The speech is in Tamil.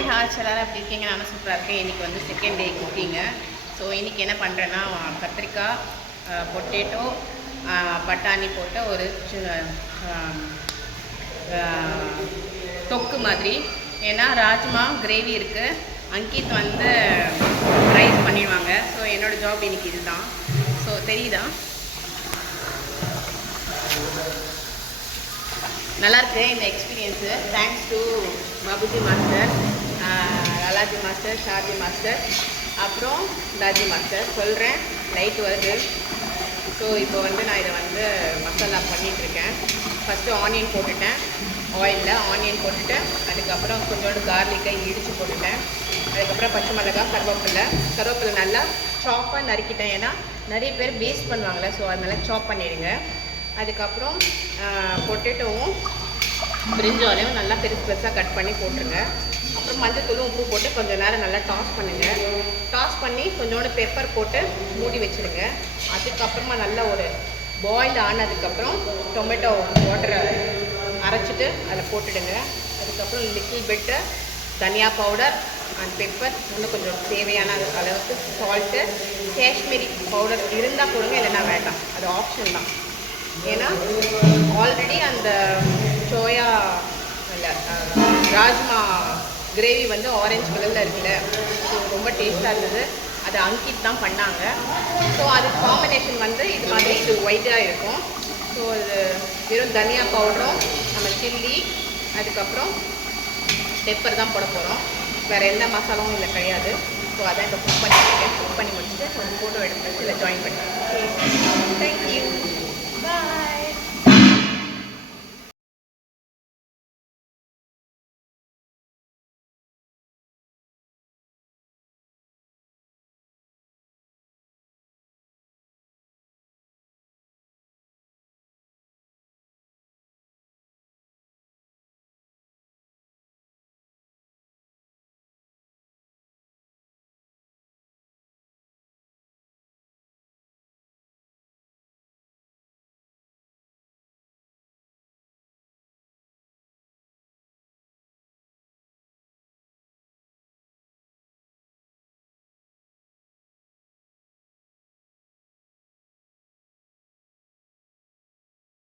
ஹாய் ஹாய் எல்லாரும் எப்படி இருக்கீங்க? நானும் சூப்பராக இருக்கேன். இன்றைக்கி வந்து செகண்ட் டே குக்கிங்கு. ஸோ இன்றைக்கி என்ன பண்ணுறேன்னா கத்திரிக்காய், பொட்டேட்டோ, பட்டாணி போட்ட ஒரு தொக்கு மாதிரி. ஏன்னா ராஜ்மா கிரேவி இருக்குது, அங்கித் வந்து ரைஸ் பண்ணிடுவாங்க. ஸோ என்னோடய ஜாப் இன்றைக்கி இதுதான். ஸோ தெரியுதா, நல்லாயிருக்கு இந்த experience. Thanks to Babuji master, Lalaji master, Shahji master, அப்புறம் தாஜி மாஸ்டர். சொல்கிறேன், லைட் வருது. ஸோ இப்போ வந்து நான் இதை வந்து மசாலா பண்ணிகிட்ருக்கேன். ஃபஸ்ட்டு ஆனியன் போட்டுட்டேன், ஆயிலில் ஆனியன் போட்டுட்டு அதுக்கப்புறம் கொஞ்சோண்டு கார்லிக்கை இடித்து போட்டுட்டேன். அதுக்கப்புறம் பச்சை மிளகாய், கருவேப்பிலை நல்லா சாப்பாக நறுக்கிட்டேன். ஏன்னா நிறைய பேர் வேஸ்ட் பண்ணுவாங்களே, ஸோ அதனால சாப் பண்ணிடுங்க. அதுக்கப்புறம் பொட்டேட்டோவும் பிரிஞ்சாலையும் நல்லா பெருசு பெருசாக கட் பண்ணி போட்டுருங்க. அப்புறம் மஞ்சத்தூளும் உப்பு போட்டு கொஞ்சம் நேரம் நல்லா டாஸ் பண்ணுங்கள். டாஸ் பண்ணி கொஞ்சோண்டு பெப்பர் போட்டு மூடி வச்சுருங்க. அதுக்கப்புறமா நல்லா ஒரு பாயில் ஆனதுக்கப்புறம் டொமேட்டோ வாட்டரை அரைச்சிட்டு அதில் போட்டுடுங்க. அதுக்கப்புறம் லிட்டில் பிட்டு தனியா பவுடர் அண்ட் பெப்பர், இன்னும் கொஞ்சம் தேவையான அளவுக்கு சால்ட்டு, காஷ்மீரி பவுடர் இருந்தால் கொடுங்க, இல்லைன்னா வேண்டாம், அது ஆப்ஷன் தான். ஏன்னா ஆல்ரெடி அந்த சோயா இல்லை ராஜ்மா கிரேவி வந்து ஆரஞ்சு கலரில் இருக்குல்ல, ஸோ ரொம்ப டேஸ்ட்டாக இருந்தது. அது அங்கித் தான் பண்ணாங்க. ஸோ அது காம்பினேஷன் வந்து இது மாதிரி இது ஒயிட்டாக இருக்கும். ஸோ இது வெறும் தனியா பவுடரும் நம்ம சில்லி அதுக்கப்புறம் பெப்பர் தான் போட போகிறோம். வேறு எந்த மசாலாவும் இல்லை கிடையாது. ஸோ அதான் இப்போ குக் பண்ணி முடிச்சுட்டு ஒரு ஃபோட்டோ எடுத்து இதில் ஜாயின் பண்ணுறேன். தேங்க்யூ, பாய்.